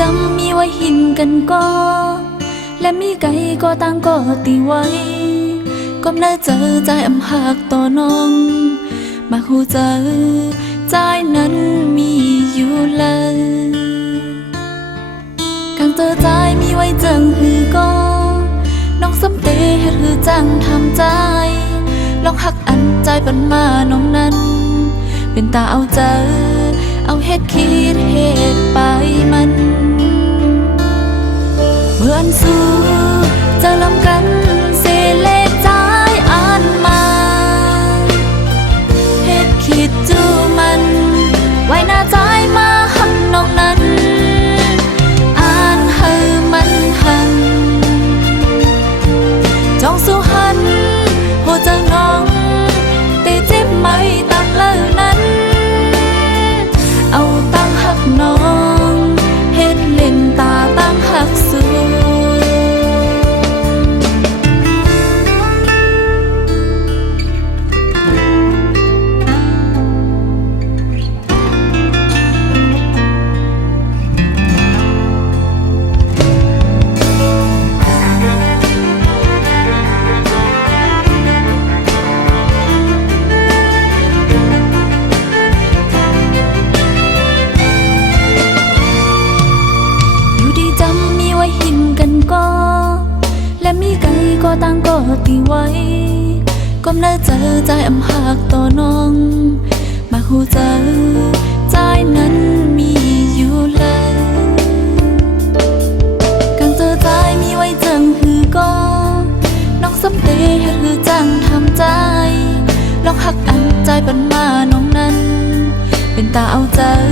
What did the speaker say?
จำมีไว้หินกันก็และมีไก่ก็ต่างก็ตีไว้ก็น่าเจอใจอำหักต่อน้องมาหูเจอใจนั้นมีอยู่เลยกังเจอใจมีไว้จังหือก็น้องสมเตเฮ็ดหือจังทำใจลองหักอันใจปันมาน้องนั้นเป็นตาเอาเจอเอาเฮ็ดคิดเฮ็ดไปมันเมื่อนสู้จะลำกันเสเลใจอ่านมาเฮ็ดคิดจูมันไว้หน้าใจมาหักน้องนั้นอ่านให้มันหันจ้องสู้หันโหเจอน้องแต่เจ็บไม่ตังเลยนั้นเอาตั้งหักน้องเฮ็ดเล่นตาตั้งหักสู้และมีไก่ก็ต่างก็ตีไว้ก็น่าเจอใจอำหักต่อน้องมาหูเจอใจนั้นมีอยู่เลยกังเจอใจมีไว้จังหือก็น้องสมเตเฮ็ดหือจังทำใจลองหักอันใจปันมาน้องนั้นเป็นตาเอาเจอ